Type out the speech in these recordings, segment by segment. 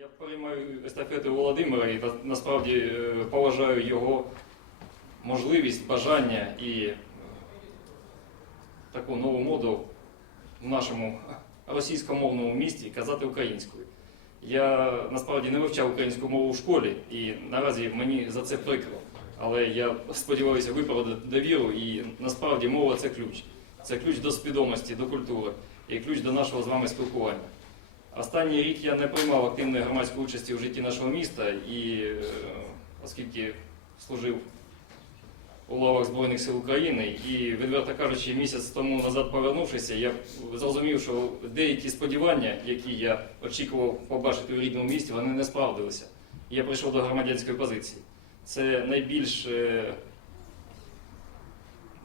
Я переймаю естафету Володимира і насправді е, поважаю його можливість, бажання і е, таку нову моду в нашому російськомовному місті казати українською. Я насправді не вивчав українську мову в школі, і наразі мені за це прикро. Але я сподіваюся виправдати довіру, і насправді мова це ключ. Це ключ до свідомості, до культури і ключ до нашого з вами спілкування. Останній рік я не приймав активної громадської участі у житті нашого міста, і е, оскільки служив у лавах Збройних сил України, і відверто кажучи, місяць тому назад повернувшися, я зрозумів, що деякі сподівання, які я очікував побачити у рідному місті, вони не справдилися. Я прийшов до громадянської позиції. Це найбільш е,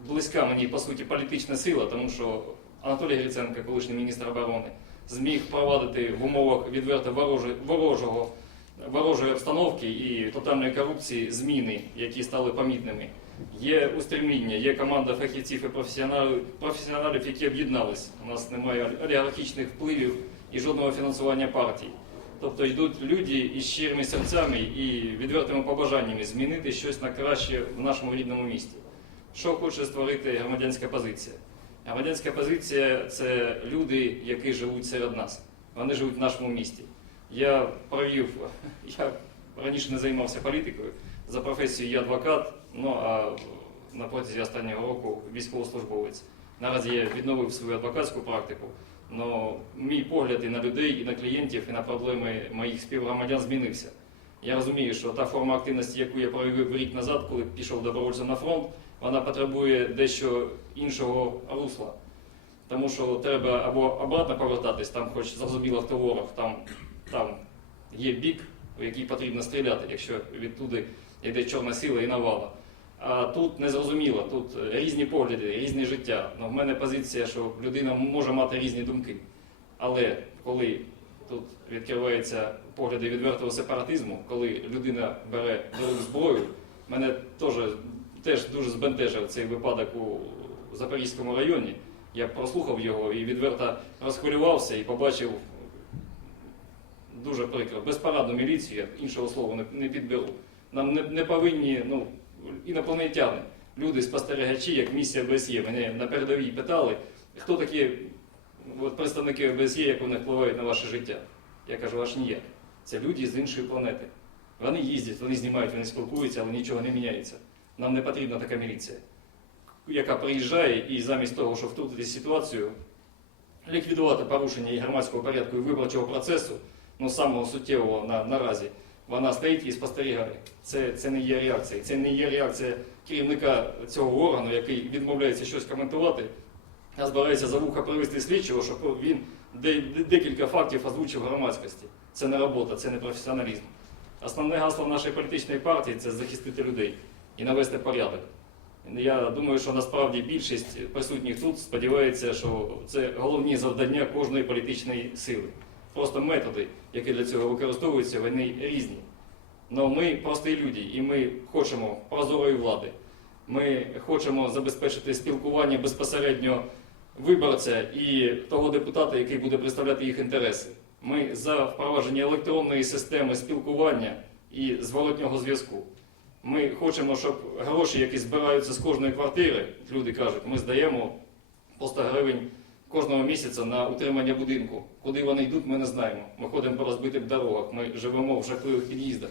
близька мені по суті політична сила, тому що Анатолій Гриценко, колишній міністр оборони, зміг провадити в умовах відверто ворожого, ворожої обстановки і тотальної корупції зміни, які стали помітними. Є устремління, є команда фахівців і професіоналів, професіоналів, які об'єднались. У нас немає олігархічних впливів і жодного фінансування партій. Тобто йдуть люди із щирими серцями і відвертими побажаннями змінити щось на краще в нашому рідному місті. Що хоче створити громадянська позиція? Громадянська позиція це люди, які живуть серед нас. Вони живуть в нашому місті. Я провів, я раніше не займався політикою. За професією я адвокат, ну а на протязі останнього року військовослужбовець. Наразі я відновив свою адвокатську практику. Но мій погляд і на людей, і на клієнтів, і на проблеми моїх співгромадян змінився. Я розумію, що та форма активності, яку я проявив рік назад, коли пішов добровольцем на фронт, вона потребує дещо іншого русла. Тому що треба або обратно повертатись, там хоч зрозуміло, хто ворог, там, там є бік, в який потрібно стріляти, якщо відтуди йде чорна сила і навала. А тут незрозуміло, тут е, різні погляди, різне життя. Ну, в мене позиція, що людина може мати різні думки. Але коли тут відкриваються погляди відвертого сепаратизму, коли людина бере до рук зброю, мене теж, теж дуже збентежив цей випадок у Запорізькому районі. Я прослухав його і відверто розхвилювався і побачив дуже прикро. Безпарадну міліцію, я іншого слова не, підберу. Нам не, не повинні ну, інопланетяни, люди спостерігачі, як місія ОБСЄ. Мене на передовій питали, хто такі от, представники ОБСЄ, як вони впливають на ваше життя. Я кажу, аж ніяк. Це люди з іншої планети. Вони їздять, вони знімають, вони спілкуються, але нічого не міняється. Нам не потрібна така міліція, яка приїжджає і замість того, щоб втрутитися в ситуацію, ліквідувати порушення і громадського порядку і виборчого процесу, ну самого суттєвого на, наразі, вона стоїть і спостерігає. Це, це не є реакція. Це не є реакція керівника цього органу, який відмовляється щось коментувати, а збирається за вуха привести слідчого, щоб він де- де- декілька фактів озвучив громадськості. Це не робота, це не професіоналізм. Основне гасло нашої політичної партії це захистити людей і навести порядок. Я думаю, що насправді більшість присутніх тут сподівається, що це головні завдання кожної політичної сили. Просто методи, які для цього використовуються, вони різні. Але ми прості люди, і ми хочемо прозорої влади. Ми хочемо забезпечити спілкування безпосередньо виборця і того депутата, який буде представляти їх інтереси. Ми за впровадження електронної системи спілкування і зворотнього зв'язку. Ми хочемо, щоб гроші, які збираються з кожної квартири, люди кажуть, ми здаємо по 100 гривень кожного місяця на утримання будинку. Куди вони йдуть, ми не знаємо. Ми ходимо по розбитих дорогах, ми живемо в жахливих під'їздах.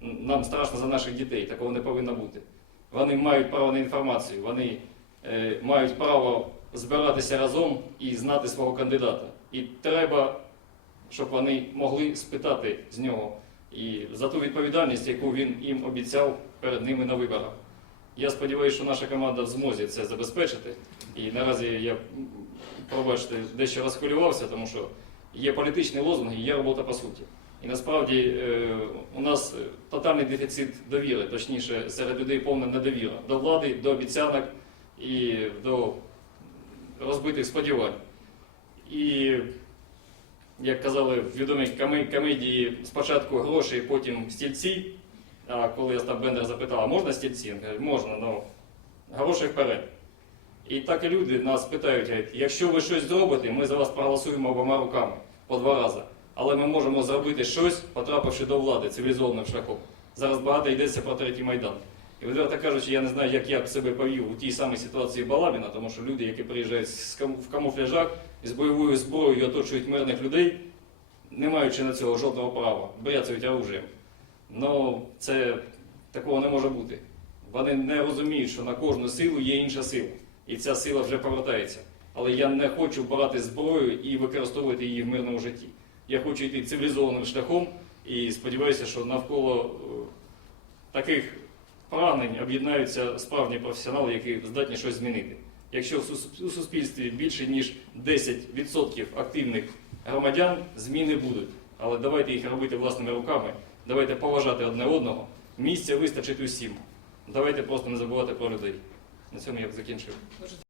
Нам страшно за наших дітей, такого не повинно бути. Вони мають право на інформацію, вони е, мають право збиратися разом і знати свого кандидата. І треба, щоб вони могли спитати з нього і за ту відповідальність, яку він їм обіцяв перед ними на виборах. Я сподіваюся, що наша команда в змозі це забезпечити. І наразі я, пробачте, дещо розхвилювався, тому що є політичні лозунги, є робота по суті. І насправді е, у нас е, тотальний дефіцит довіри, точніше, серед людей повна недовіра до влади, до обіцянок і до розбитих сподівань. І як казали в відомій комедії, спочатку гроші, потім стільці. А коли Остап Бендер запитав, а можна стільці? Він каже, можна, але гроші вперед. І так і люди нас питають, якщо ви щось зробите, ми за вас проголосуємо обома руками по два рази. Але ми можемо зробити щось, потрапивши до влади цивілізованим шляхом. Зараз багато йдеться про третій майдан. І відверто кажучи, я не знаю, як я б себе повів у тій самій ситуації Балабіна, тому що люди, які приїжджають в камуфляжах і з бойовою зброєю і оточують мирних людей, не маючи на цього жодного права, бряцають оружієм. Ну, це такого не може бути. Вони не розуміють, що на кожну силу є інша сила. І ця сила вже повертається. Але я не хочу брати зброю і використовувати її в мирному житті. Я хочу йти цивілізованим шляхом і сподіваюся, що навколо е, таких прагнень об'єднаються справжні професіонали, які здатні щось змінити. Якщо у суспільстві більше ніж 10% активних громадян, зміни будуть. Але давайте їх робити власними руками, давайте поважати одне одного. Місця вистачить усім. Давайте просто не забувати про людей. На цьому я закінчив.